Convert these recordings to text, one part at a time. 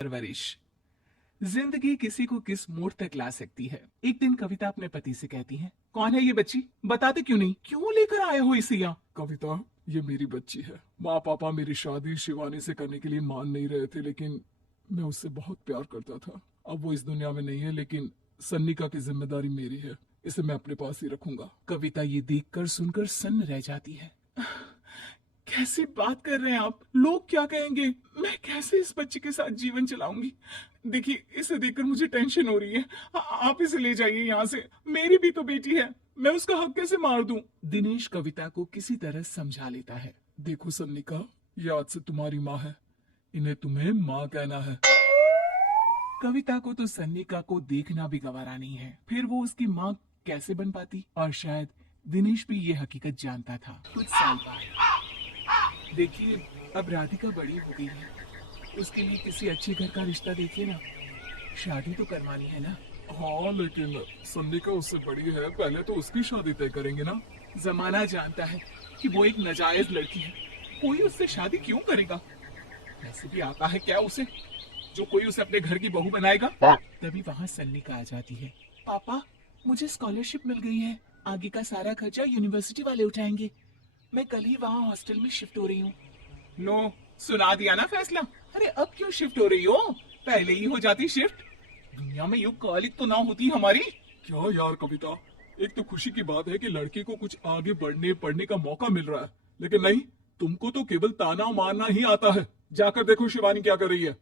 परवरिश। जिंदगी किसी को किस मोड़ तक ला सकती है। एक दिन कविता अपने पति से कहती है, कौन है ये बच्ची, बताते क्यों नहीं, क्यों लेकर आए हो इसे यहाँ? कविता, ये मेरी बच्ची है। माँ पापा मेरी शादी शिवानी से करने के लिए मान नहीं रहे थे, लेकिन मैं उससे बहुत प्यार करता था। अब वो इस दुनिया में नहीं है, लेकिन सन्निका की जिम्मेदारी मेरी है। इसे मैं अपने पास ही रखूंगा। कविता ये देखकर सुनकर सन्न रह जाती है। कैसी बात कर रहे हैं आप, लोग क्या कहेंगे, मैं कैसे इस बच्चे के साथ जीवन चलाऊंगी? देखिए, इसे देखकर मुझे टेंशन हो रही है। आप इसे ले जाइए यहाँ से, मेरी भी तो बेटी है, मैं उसका हक कैसे मार दूं? दिनेश कविता को किसी तरह समझा लेता है। देखो सन्निका, ये आज से तुम्हारी माँ है। इन्हें तुम्हें माँ कहना है। कविता को तो सन्निका को देखना भी गवारा नहीं है, फिर वो उसकी माँ कैसे बन पाती? और शायद दिनेश भी ये हकीकत जानता था। कुछ साल बाद देखिए, अब राधिका बड़ी हो गई है, उसके लिए किसी अच्छे घर का रिश्ता देखिए ना, शादी तो करवानी है ना। हाँ, लेकिन सन्निका उससे बड़ी है, पहले तो उसकी शादी तय करेंगे ना। जमाना जानता है कि वो एक नाजायज लड़की है, कोई उससे शादी क्यों करेगा? ऐसे भी आता है क्या उसे, जो कोई उसे अपने घर की बहू बनाएगा? तभी वहाँ सन्निका आ जाती है। पापा, मुझे स्कॉलरशिप मिल गई है, आगे का सारा खर्चा यूनिवर्सिटी वाले उठाएंगे। मैं कल ही वहाँ हॉस्टल में शिफ्ट हो रही हूँ। नो, सुना दिया ना फैसला। अरे अब क्यों शिफ्ट हो रही हो, पहले ही हो जाती शिफ्ट। दुनिया में यूं कालिक तो ना होती हमारी। क्या यार कविता, एक तो खुशी की बात है कि लड़की को कुछ आगे बढ़ने पढ़ने का मौका मिल रहा है, लेकिन नहीं, तुमको तो केवल ताना मारना ही आता है। जाकर देखो शिवानी क्या कर रही है।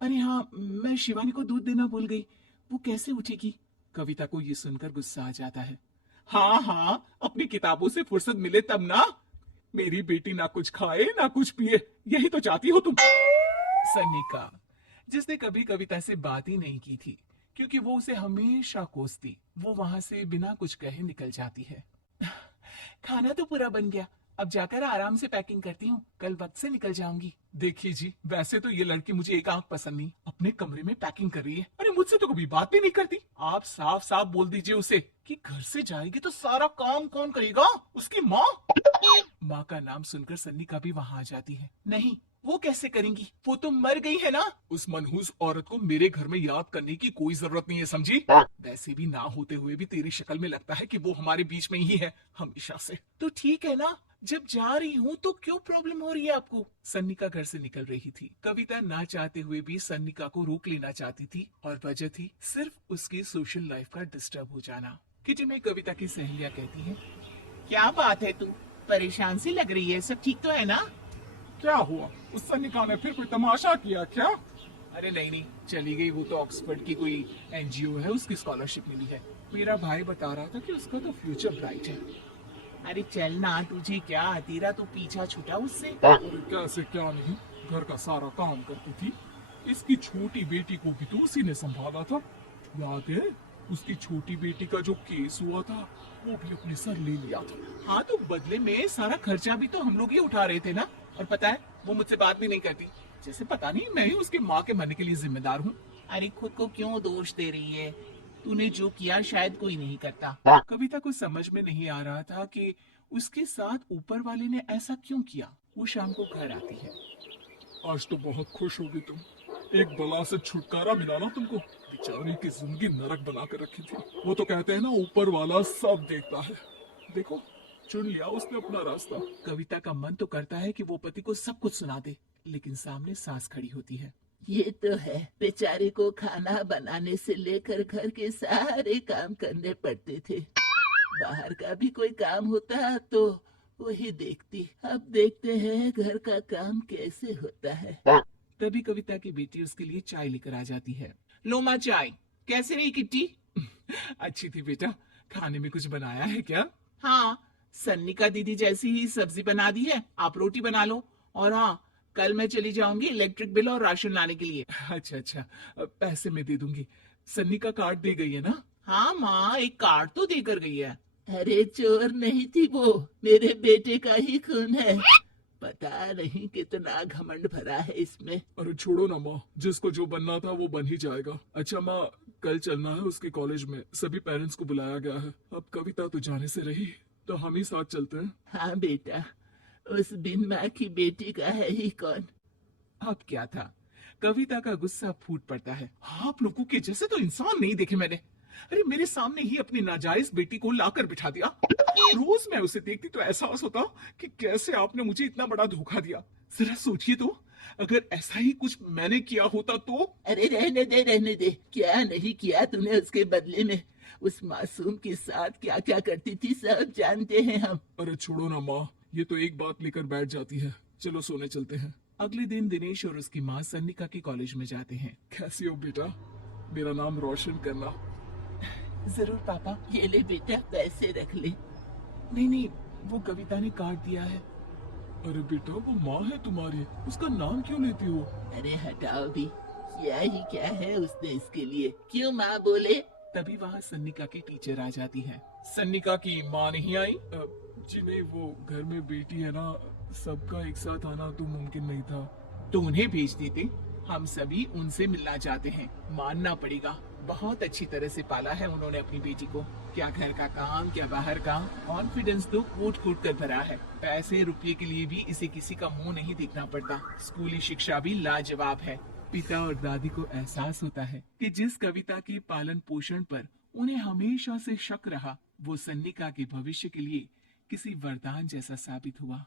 अरे हाँ, मैं शिवानी को दूध देना भूल गई, वो कैसे उठेगी? कविता को ये सुनकर गुस्सा आ जाता है। हाँ हाँ, अपनी किताबों से फुर्सत मिले तब ना। मेरी बेटी ना कुछ खाए ना कुछ पिए, यही तो चाहती हो तुम। सनिका, जिसने कभी कविता से बात ही नहीं की थी, क्योंकि वो उसे हमेशा कोसती, वो वहां से बिना कुछ कहे निकल जाती है। खाना तो पूरा बन गया, अब जाकर आराम से पैकिंग करती हूँ, कल वक्त से निकल जाऊंगी। देखिए जी, वैसे तो ये लड़की मुझे एक आंख पसंद नहीं, अपने कमरे में पैकिंग कर रही है। अरे मुझसे तो कभी बात भी नहीं करती। आप साफ साफ बोल दीजिए उसे कि घर से जाएगी तो सारा काम कौन करेगा, उसकी माँ? माँ का नाम सुनकर सन्नी का भी वहाँ आ जाती है। नहीं, वो कैसे करेंगी, वो तो मर गई है ना। उस मनहूस औरत को मेरे घर में याद करने की कोई जरूरत नहीं है, समझी? वैसे भी ना होते हुए भी तेरी शक्ल में लगता है कि वो हमारे बीच में ही है हमेशा से। तो ठीक है ना, जब जा रही हूँ तो क्यों प्रॉब्लम हो रही है आपको? सन्निका घर से निकल रही थी। कविता ना चाहते हुए भी सन्निका को रोक लेना चाहती थी, और वजह थी सिर्फ उसकी सोशल लाइफ का डिस्टर्ब हो जाना। किटी में कविता की सहेलियां कहती हैं, क्या बात है, तू परेशान सी लग रही है, सब ठीक तो है ना? क्या हुआ, उस सन्निका ने फिर कोई तमाशा किया क्या? अरे नहीं नहीं, चली गई, वो तो ऑक्सफोर्ड की कोई एनजीओ है, उसकी स्कॉलरशिप मिली है। मेरा भाई बता रहा था कि उसका तो फ्यूचर ब्राइट है। अरे चल ना, तुझे क्या, तेरा तो पीछा छूटा उससे। और कैसे क्या नहीं, घर का सारा काम करती थी। इसकी छोटी बेटी को भी तो उसी ने संभाला था। याद है, उसकी छोटी बेटी का जो केस हुआ था, वो भी अपने सर ले लिया था। हाँ, तो बदले में सारा खर्चा भी तो हम लोग ही उठा रहे थे ना। और पता है, वो मुझसे बात भी नहीं करती, जैसे पता नहीं मैं ही उसकी माँ के मरने के लिए जिम्मेदार हूँ। अरे खुद को क्यों दोष दे रही है, तूने जो किया शायद कोई नहीं करता। कविता को समझ में नहीं आ रहा था कि उसके साथ ऊपर वाले ने ऐसा क्यों किया। वो शाम को घर आती है। आज तो बहुत खुश होगी तुम, एक बला से छुटकारा मिला ना तुमको। बेचारी की जिंदगी नरक बना कर रखी थी। वो तो कहते हैं ना, ऊपर वाला सब देखता है। देखो, चुन लिया उसने अपना रास्ता। कविता का मन तो करता है कि वो पति को सब कुछ सुना दे, लेकिन सामने सास खड़ी होती है। ये तो है, बेचारी को खाना बनाने से लेकर घर के सारे काम करने पड़ते थे। बाहर का भी कोई काम होता तो वही देखती। अब देखते हैं घर का काम कैसे होता है। तभी कविता की बेटी उसके लिए चाय लेकर आ जाती है। लो माँ चाय, कैसे रही किट्टी? अच्छी थी बेटा, खाने में कुछ बनाया है क्या? हाँ, सन्निका दीदी जैसी ही सब्जी बना दी है, आप रोटी बना लो। और हाँ, कल मैं चली जाऊंगी इलेक्ट्रिक बिल और राशन लाने के लिए। अच्छा अच्छा, पैसे मैं दे दूंगी। सन्निका कार्ड दे गई है ना? हाँ माँ, एक कार्ड तो देकर गई है। अरे चोर नहीं थी वो, मेरे बेटे का ही खून है। पता नहीं कितना घमंड भरा है इसमें। अरे छोड़ो ना माँ, जिसको जो बनना था वो बन ही जाएगा। अच्छा माँ, कल चलना है उसके कॉलेज में, सभी पेरेंट्स को बुलाया गया है। अब कविता तो जाने से रही, तो हम ही साथ चलते हैं। हाँ बेटा, उस बिन माँ की बेटी का है ही कौन। अब क्या था, कविता का गुस्सा फूट पड़ता है। आप लोगों के जैसे तो इंसान नहीं देखे मैंने। अरे मेरे सामने ही अपनी नाजायज बेटी को लाकर बिठा दिया। रोज मैं उसे देखती तो एहसास होता कि कैसे आपने मुझे इतना बड़ा धोखा दिया। जरा सोचिए तो, अगर ऐसा ही कुछ मैंने किया होता तो। अरे रहने दे, क्या नहीं किया तूने उसके बदले में। उस मासूम के साथ क्या क्या करती थी सब जानते हैं हम। अरे छोड़ो ना माँ, ये तो एक बात लेकर बैठ जाती है। चलो सोने चलते हैं। अगले दिन दिनेश और उसकी माँ सन्निका के कॉलेज में जाते हैं। कैसी हो बेटा? मेरा नाम रोशन करना। जरूर पापा। ये ले बेटा, पैसे रख ले। नहीं नहीं, वो कविता ने काट दिया है। अरे बेटा, वो माँ है तुम्हारी, उसका नाम क्यों लेती हो? अरे हटाओ भी, क्या ही क्या है उसने इसके लिए, क्यों माँ बोले। तभी वहाँ सन्निका की टीचर आ जाती है। सन्निका की माँ नहीं आई। जी नहीं, वो घर में बेटी है ना, सबका एक साथ आना तो मुमकिन नहीं था। तो उन्हें भेज देते। हम सभी उनसे मिलना चाहते हैं। मानना पड़ेगा, बहुत अच्छी तरह से पाला है उन्होंने अपनी बेटी को। क्या घर का काम, क्या बाहर का। कॉन्फिडेंस तो कूट कूट कर भरा है। पैसे रुपये के लिए भी इसे किसी का मुंह नहीं देखना पड़ता। स्कूली शिक्षा भी लाजवाब है। पिता और दादी को एहसास होता है कि जिस कविता के पालन पोषण पर उन्हें हमेशा से शक रहा, वो सन्निका के भविष्य के लिए किसी वरदान जैसा साबित हुआ।